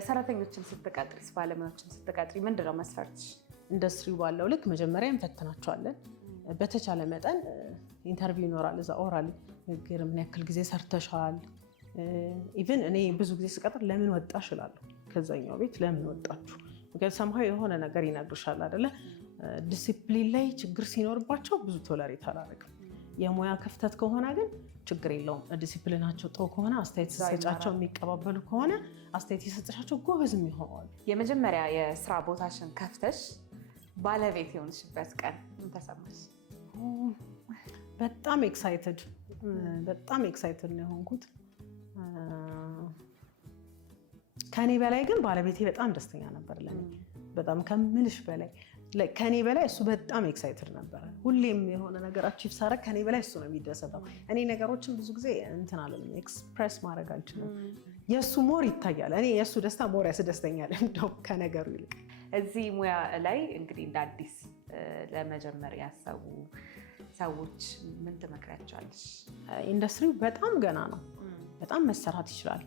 ሰራተኞችን ስትቀጥሪ ባለሙያዎችን ስትቀጥሪ ምንድን ነው መስፈርትሽ? ኢንዱስትሪው ባለው ልክ መጀመሪያ እንፈትናቸዋለን። በተቻለ መጠን ኢንተርቪው ይኖራል። እዛ ኦራል ንግግር ምን ያክል ጊዜ ሰርተሻል። ኢቨን እኔ ብዙ ጊዜ ስቀጥር ለምን ወጣሽ እላለሁ። ከዛኛው ቤት ለምን ወጣችሁ? ምክንያቱም ሰምሃው የሆነ ነገር ይነግርሻል አይደለ? ዲሲፕሊን ላይ ችግር ሲኖርባቸው ብዙ ቶለሬት አላደርግም። የሙያ ክፍተት ከሆነ ግን ችግር የለውም። ዲሲፕሊናቸው ጥሩ ከሆነ አስተያየት ሲሰጫቸው የሚቀባበሉ ከሆነ አስተያየት ሲሰጥሻቸው ጎበዝ የሚሆነዋል። የመጀመሪያ የስራ ቦታሽን ከፍተሽ ባለቤት የሆንሽበት ቀን ምን ተሰማሽ? በጣም ኤክሳይትድ ነው የሆንኩት። ከኔ በላይ ግን ባለቤቴ በጣም ደስተኛ ነበር። ለኔ በጣም ከምልሽ በላይ ከኔ በላይ እሱ በጣም ኤክሳይትድ ነበረ። ሁሌም የሆነ ነገር አቺቭ ሳረግ ከኔ በላይ እሱ ነው የሚደሰተው። እኔ ነገሮችን ብዙ ጊዜ እንትን አለኝ ኤክስፕሬስ ማድረግ አልችልም። የእሱ ሞር ይታያል። እኔ የእሱ ደስታ ሞር ያስደስተኛል እንደው ከነገሩ ይልቅ። እዚህ ሙያ ላይ እንግዲህ እንደ አዲስ ለመጀመር ያሰቡ ሰዎች ምን ትመክሪያቸዋለሽ? ኢንዱስትሪው በጣም ገና ነው። በጣም መሰራት ይችላል።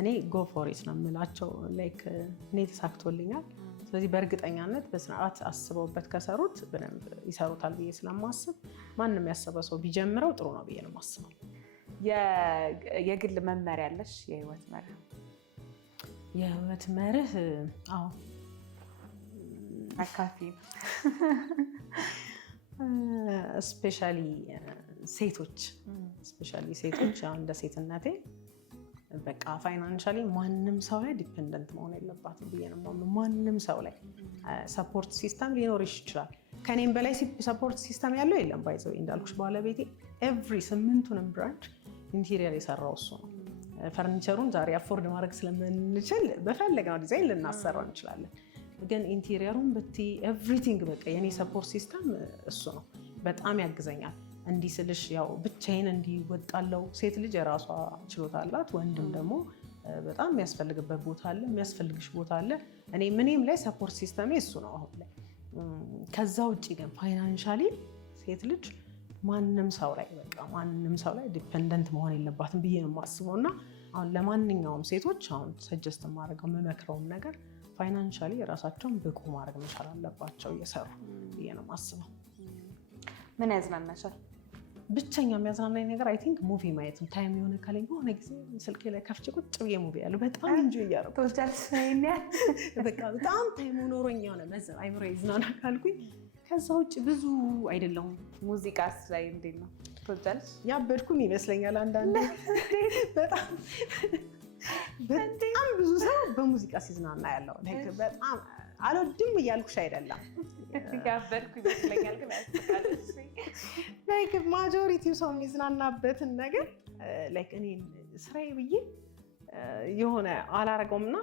እኔ ጎ ፎር ኢት ነው የምላቸው። ላይክ እኔ ተሳክቶልኛል። ስለዚህ በእርግጠኛነት በስርዓት አስበውበት ከሰሩት በደንብ ይሰሩታል ብዬ ስለማስብ ማንም ያሰበ ሰው ቢጀምረው ጥሩ ነው ብዬ ነው የማስበው። የግል መመሪያ አለሽ? የህይወት መርህ? የህይወት መርህ? አዎ አካፊ ስፔሻሊ ሴቶች እንደ ሴትነቴ በቃ ፋይናንሻሊ ማንም ሰው ላይ ዲፔንደንት መሆን የለባትም ብዬ ነው የማምነው። ማንም ሰው ላይ ሰፖርት ሲስተም ሊኖርሽ ይችላል። ከኔም በላይ ሰፖርት ሲስተም ያለው የለም። ባይዘው እንዳልኩሽ ባለቤቴ ኤቭሪ 8ቱንም ብራንች ኢንቴሪየር የሰራው እሱ ነው። ፈርኒቸሩን ዛሬ አፎርድ ማድረግ ስለምንችል በፈለግነው ዲዛይን ልናሰራው እንችላለን። ግን ኢንቴሪየሩን ብትይ ኤቭሪቲንግ በቃ የኔ ሰፖርት ሲስተም እሱ ነው። በጣም ያግዘኛል። እንዲህ ስልሽ ያው ብቻዬን እንዲወጣለው። ሴት ልጅ የራሷ ችሎታ አላት፣ ወንድም ደግሞ በጣም የሚያስፈልግበት ቦታ አለ፣ የሚያስፈልግሽ ቦታ አለ። እኔ ምንም ላይ ሰፖርት ሲስተሜ እሱ ነው አሁን ላይ። ከዛ ውጭ ግን ፋይናንሻሊ ሴት ልጅ ማንም ሰው ላይ ዲፔንደንት መሆን የለባትም ብዬ ነው የማስበው። እና አሁን ለማንኛውም ሴቶች አሁን ሰጀስት የማደርገው የምመክረውም ነገር ፋይናንሻሊ የራሳቸውን ብቁ ማድረግ መቻል አለባቸው እየሰሩ ብዬ ነው የማስበው። ምን ያዝናናሻል? ብቸኛ የሚያዝናናኝ ነገር አይ ቲንክ ሙቪ ማየት ነው። ታይም የሆነ ካለኝ በሆነ ጊዜ ስልኬ ላይ ከፍቼ ቁጭ ብዬ ሙቪ ያለው በጣም ኢንጆይ እያደረኩ በጣም ታይም ኖሮኝ የሆነ አይምሮ ይዝናና ካልኩኝ ከዛ ውጭ ብዙ አይደለሁም። ሙዚቃስ ላይ እንዴት ነው ትወጃለሽ? ያበድኩም ይመስለኛል አንዳንዴ። በጣም ብዙ ሰው በሙዚቃ ሲዝናና ያለው በጣም አልወድም እያልኩሽ አይደለም። ያበድኩ ይመስለኛል ግን ላይክ ማጆሪቲው ሰው የሚዝናናበትን ነገር ላይክ እኔ ስራዬ ብዬ የሆነ አላረገውም እና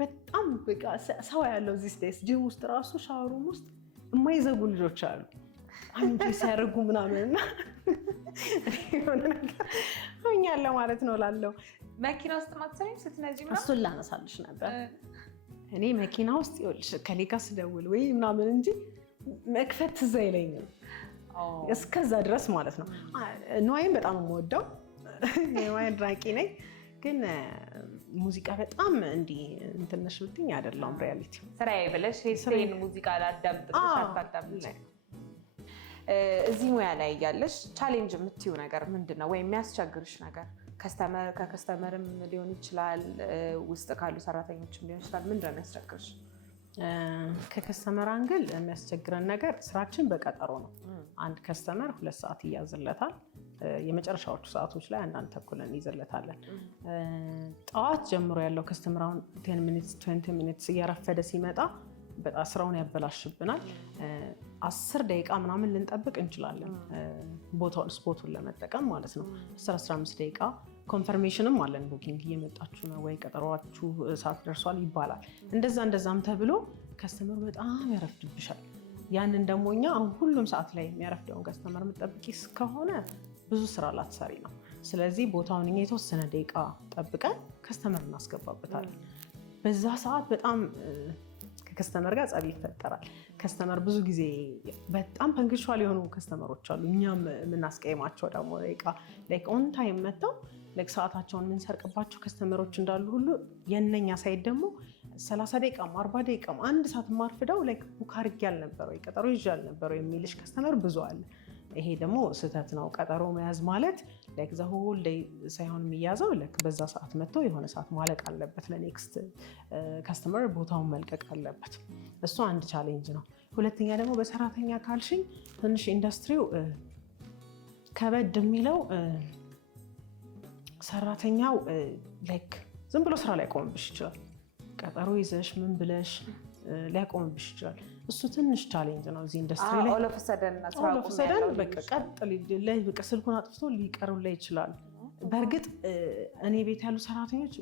በጣም በቃ ሰው ያለው እዚህ ስቴስ ጂም ውስጥ ራሱ ሻወሩም ውስጥ የማይዘጉ ልጆች አሉ አንቺ ሲያደርጉ ምናምንና የሆነ ነገር ሆኛለሁ ማለት ነው ላለው መኪና ውስጥ ማትሰሪም ስትነጂ እሱን ላነሳልሽ ነበር። እኔ መኪና ውስጥ ይኸውልሽ ከሌ ጋር ስደውል ወይ ምናምን እንጂ መክፈት ትዝ አይለኝም እስከዛ ድረስ ማለት ነው። ንዋይን በጣም የምወደው ንዋይ አድናቂ ነኝ፣ ግን ሙዚቃ በጣም እንዲህ እንትነሽ ብትኝ አይደለም። ሪያሊቲ ስራዬ ብለሽ ሄስቴን ሙዚቃ ላዳምጥ አታዳምጪ። እዚህ ሙያ ላይ እያለሽ ቻሌንጅ የምትይው ነገር ምንድን ነው? ወይም የሚያስቸግርሽ ነገር ከከስተመርም ሊሆን ይችላል፣ ውስጥ ካሉ ሰራተኞችም ሊሆን ይችላል። ምንድን ነው የሚያስቸግርሽ? ከከስተመር አንግል የሚያስቸግረን ነገር ስራችን በቀጠሮ ነው። አንድ ከስተመር 2 ሰዓት ይያዝለታል። የመጨረሻዎቹ ሰዓቶች ላይ 1 ተኩል እንይዝለታለን። ጠዋት ጀምሮ ያለው ከስተመር አሁን 10 ሚኒትስ 20 ሚኒትስ እያረፈደ ሲመጣ በጣም ስራውን ያበላሽብናል። 10 ደቂቃ ምናምን ልንጠብቅ እንችላለን፣ ቦታውን ስፖቱን ለመጠቀም ማለት ነው። 10-15 ደቂቃ ኮንፈርሜሽንም አለን። ቡኪንግ እየመጣችሁ ነው ወይ ቀጠሯችሁ ሰዓት ደርሷል ይባላል። እንደዛም ተብሎ ከስተመሩ በጣም ያረፍድብሻል። ያንን ደግሞ እኛ አሁን ሁሉም ሰዓት ላይ የሚያረፍደውን ከስተመር የምጠብቂ ከሆነ ብዙ ስራ ላትሰሪ ነው። ስለዚህ ቦታውን እኛ የተወሰነ ደቂቃ ጠብቀን ከስተመር እናስገባበታለን። በዛ ሰዓት በጣም ከከስተመር ጋር ጸብ ይፈጠራል። ከስተመር ብዙ ጊዜ በጣም ፐንክቹዋል የሆኑ ከስተመሮች አሉ። እኛም የምናስቀይማቸው ደግሞ ላይክ ኦን ታይም መጥተው ሰዓታቸውን የምንሰርቅባቸው ከስተመሮች እንዳሉ ሁሉ የነኛ ሳይድ ደግሞ 30 ደቂቃም 40 ደቂቃም 1 ሰዓት ማርፍደው ቡክ አድርጌ አልነበረው ቀጠሮ ይዤ አልነበረው የሚልሽ ከስተመር ብዙ አለ። ይሄ ደግሞ ስህተት ነው። ቀጠሮ መያዝ ማለት ዘ ሆል ዴይ ሳይሆን የሚያዘው በዛ ሰዓት መጥተው የሆነ ሰዓት ማለቅ አለበት። ለኔክስት ከስተመር ቦታውን መልቀቅ አለበት። እሱ አንድ ቻሌንጅ ነው። ሁለተኛ ደግሞ በሰራተኛ ካልሽኝ ትንሽ ኢንዱስትሪው ከበድ የሚለው ሰራተኛው ዝም ብሎ ስራ ሊያቆምብሽ ይችላል። ቀጠሮ ይዘሽ ምን ብለሽ ሊያቆምብሽ ይችላል። እሱ ትንሽ ቻሌንጅ ነው እዚህ ኢንዱስትሪ ላይ። ኦሎፍሰደን በቃ ስልኩን አጥፍቶ ሊቀሩላ ይችላል። በእርግጥ እኔ ቤት ያሉ ሰራተኞች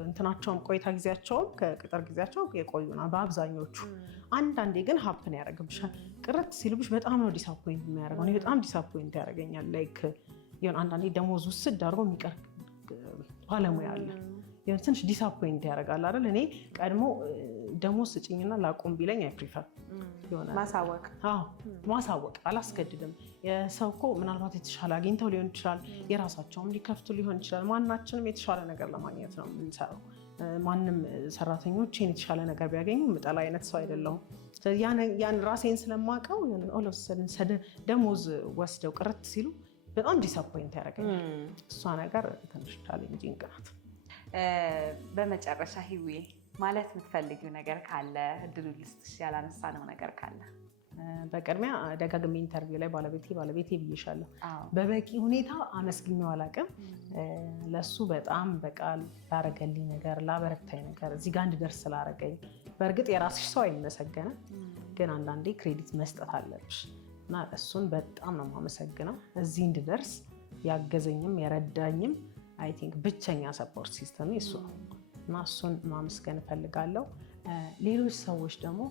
እንትናቸውም ቆይታ ጊዜያቸውም ከቅጥር ጊዜያቸው የቆዩ ነው በአብዛኞቹ። አንዳንዴ ግን ሀፕን ያደርግብሻል። ቅርት ሲልብሽ በጣም ነው ዲስአፖይንት የሚያደርገው። እኔ በጣም ዲስአፖይንት ያደርገኛል። አንዳንዴ ደሞዝ ውስድ አድርጎ የሚቀር ባለሙያ አለ። ትንሽ ዲስአፖይንት ያደርጋል አይደል? እኔ ቀድሞ ደሞዝ ስጭኝና ላቁም ቢለኝ አይፕሪፈር ማሳወቅ አላስገድድም። የሰው እኮ ምናልባት የተሻለ አግኝተው ሊሆን ይችላል፣ የራሳቸውም ሊከፍቱ ሊሆን ይችላል። ማናችንም የተሻለ ነገር ለማግኘት ነው የምንሰራው። ማንም ሰራተኞችን የተሻለ ነገር ቢያገኙ ምጠላ አይነት ሰው አይደለሁም። ያን ራሴን ስለማውቀው ደሞዝ ወስደው ቅርት ሲሉ በጣም ዲስአፖይንት ያደርገኛል። እሷ ነገር ትንሽ ቻሌንጂንግ ናት። በመጨረሻ ህዌ ማለት የምትፈልጊው ነገር ካለ እድሉ ልስጥሽ፣ ያላነሳነው ነገር ካለ? በቅድሚያ ደጋግሜ ኢንተርቪው ላይ ባለቤቴ ብዬሻለሁ። በበቂ ሁኔታ አመስግኘው አላውቅም። ለሱ በጣም በቃል ላረገልኝ ነገር፣ ላበረታኝ ነገር፣ እዚህ ጋር እንድደርስ ስላረገኝ። በእርግጥ የራስሽ ሰው አይመሰገንም፣ ግን አንዳንዴ ክሬዲት መስጠት አለብሽ እና እሱን በጣም ነው የማመሰግነው። እዚህ እንድደርስ ያገዘኝም የረዳኝም አይ ቲንክ ብቸኛ ሰፖርት ሲስተም እሱ ነው እና እሱን ማመስገን እፈልጋለሁ። ሌሎች ሰዎች ደግሞ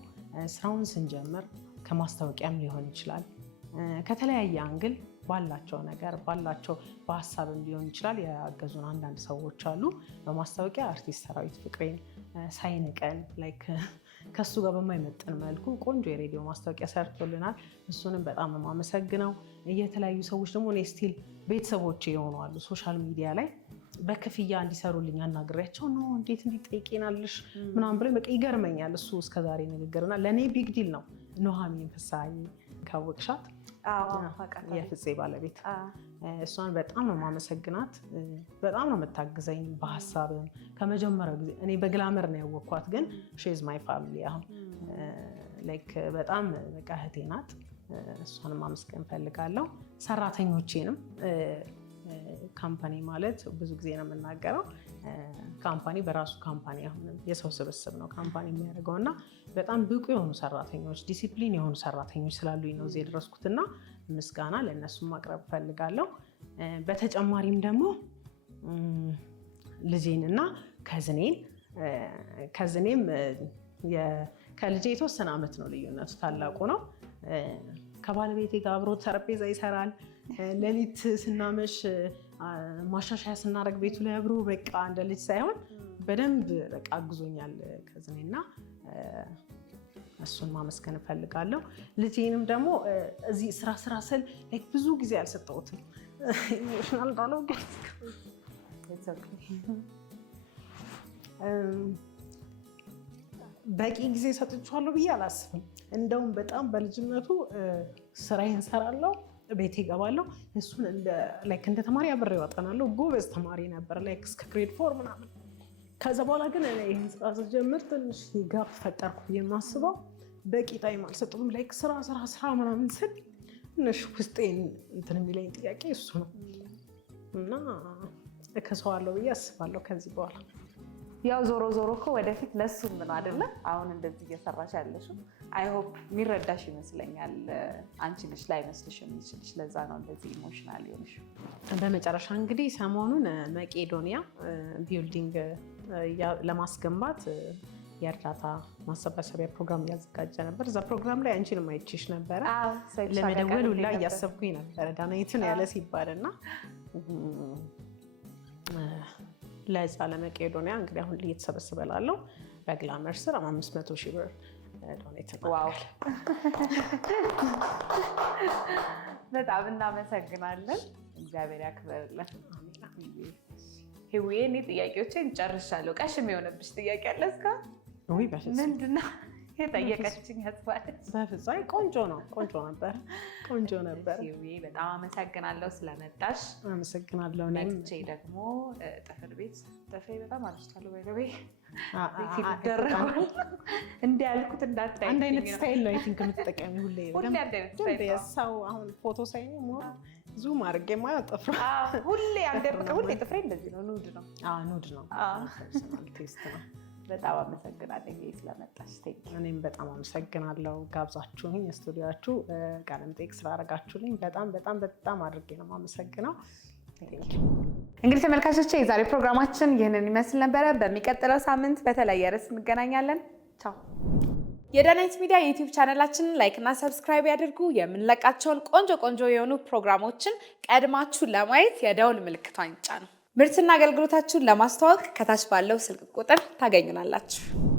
ስራውን ስንጀምር ከማስታወቂያም ሊሆን ይችላል፣ ከተለያየ አንግል ባላቸው ነገር ባላቸው በሀሳብም ሊሆን ይችላል ያገዙን አንዳንድ ሰዎች አሉ። በማስታወቂያ አርቲስት ሰራዊት ፍቅሬን ሳይንቀን ከሱ ጋር በማይመጥን መልኩ ቆንጆ የሬዲዮ ማስታወቂያ ሰርቶልናል። እሱንም በጣም የማመሰግነው። የተለያዩ ሰዎች ደግሞ እኔ ስቲል ቤተሰቦቼ የሆኑ አሉ። ሶሻል ሚዲያ ላይ በክፍያ እንዲሰሩልኝ አናግሬያቸው ነው እንዴት እንዲጠይቄናልሽ ምናምን ብሎ በቃ ይገርመኛል። እሱ እስከዛሬ ንግግርና ለእኔ ቢግ ዲል ነው። ኑሃሚን ፍስሀዬ ካወቅሻት የፍፄ ባለቤት፣ እሷን በጣም ነው ማመሰግናት። በጣም ነው የምታግዘኝ በሀሳብም። ከመጀመሪያው ጊዜ እኔ በግላመር ነው ያወቅኳት፣ ግን ሺዝ ማይ ፋሚሊ አሁን በጣም በቃ እህቴ ናት። እሷንም ማመስገን ፈልጋለሁ። ሰራተኞቼንም ካምፓኒ ማለት ብዙ ጊዜ ነው የምናገረው። ካምፓኒ በራሱ ካምፓኒ አሁንም የሰው ስብስብ ነው ካምፓኒ የሚያደርገው እና በጣም ብቁ የሆኑ ሰራተኞች፣ ዲሲፕሊን የሆኑ ሰራተኞች ስላሉኝ ነው እዚህ የደረስኩትና ምስጋና ለእነሱ ማቅረብ ፈልጋለሁ። በተጨማሪም ደግሞ ልጄን እና ከዝኔን ከዝኔም ከልጄ የተወሰነ ዓመት ነው ልዩነቱ፣ ታላቁ ነው። ከባለቤቴ ጋር አብሮ ጠረጴዛ ይሰራል። ሌሊት ስናመሽ ማሻሻያ ስናደርግ ቤቱ ላይ አብሮ በቃ እንደ ልጅ ሳይሆን በደንብ በቃ አግዞኛል ከዝኔና እሱን ማመስገን እፈልጋለሁ። ልጄንም ደግሞ እዚህ ስራ ስል ብዙ ጊዜ አልሰጠሁትም። ኢሞሽናል ዳለው በቂ ጊዜ ሰጥቼዋለሁ ብዬ አላስብም። እንደውም በጣም በልጅነቱ ስራዬን እሰራለሁ፣ ቤቴ እገባለሁ። እሱን እንደ ተማሪ አብሬ አጠናለሁ። ጎበዝ ተማሪ ነበር እስከ ግሬድ 4 ምናምን። ከዛ በኋላ ግን እኔ ይህን ስራ ስጀምር ትንሽ ጋፕ ፈጠርኩ ብዬ የማስበው በቂ ታይም አልሰጠሁም። ስራ ምናምን ስል ትንሽ ውስጤን እንትን የሚለኝ ጥያቄ እሱ ነው እና እከሰዋለሁ ብዬ አስባለሁ ከዚህ በኋላ። ያው ዞሮ እኮ ወደፊት ለሱም ነው አይደለ? አሁን እንደዚህ እየሰራሽ ያለሽው አይ ሆፕ የሚረዳሽ ይመስለኛል። አንቺ ልጅ ላይ መስልሽ የሚችልሽ ለዛ ነው እንደዚህ ኢሞሽናል ሆነሽ። በመጨረሻ እንግዲህ ሰሞኑን መቄዶንያ ቢልዲንግ ለማስገንባት የእርዳታ ማሰባሰቢያ ፕሮግራም እያዘጋጀ ነበር። እዛ ፕሮግራም ላይ አንቺንም አይቼሽ ነበረ። ለመደወል ሁላ እያሰብኩኝ ነበረ ዳናይትን ያለ ሲባልና ለዛ ለመቄዶንያ እንግዲህ አሁን እየተሰበሰበ ላለው በግላመር ስር 500,000 ብር ዶኔት እናደርጋለን። በጣም እናመሰግናለን። እግዚአብሔር ያክብርልን። ህይወቴ እኔ ጥያቄዎችን ጨርሻለሁ። ቀሽም የሆነብሽ ጥያቄ አለ እስካሁን? ምንድን ነው የጠየቀችኝ? ያስባለች በፍጹም ቆንጆ ነበር። በጣም አመሰግናለሁ ስለመጣሽ። አመሰግናለሁ። መጥቼ ደግሞ ጥፍር ቤት በጣም አልችታለሁ። እንዲህ ያልኩት እንዳታይ አንድ አይነት ስታይል ነው የምትጠቀሚ ሁሌ። ሰው አሁን ፎቶ ሳይ ዙም አድርጌ ማለት ጥፍር ሁሌ ጥፍሬ እንደዚህ ነው። ኑድ ነው። ቴስት ነው። በጣም አመሰግናለሁ ስለመጣሽ። እኔም በጣም አመሰግናለሁ ጋብዛችሁኝ ስቱዲዮአችሁ ቃለ መጠይቅ ስላደረጋችሁልኝ በጣም አድርጌ ነው የማመሰግነው። እንግዲህ ተመልካቾቼ የዛሬ ፕሮግራማችን ይህንን ይመስል ነበረ። በሚቀጥለው ሳምንት በተለያየ ርዕስ እንገናኛለን። ቻው። የዳናይት ሚዲያ የዩቲዩብ ቻናላችንን ላይክ እና ሰብስክራይብ ያድርጉ። የምንለቃቸውን ቆንጆ የሆኑ ፕሮግራሞችን ቀድማችሁ ለማየት የደውል ምልክቷን ይጫኑ። ምርትና አገልግሎታችሁን ለማስተዋወቅ ከታች ባለው ስልክ ቁጥር ታገኙናላችሁ።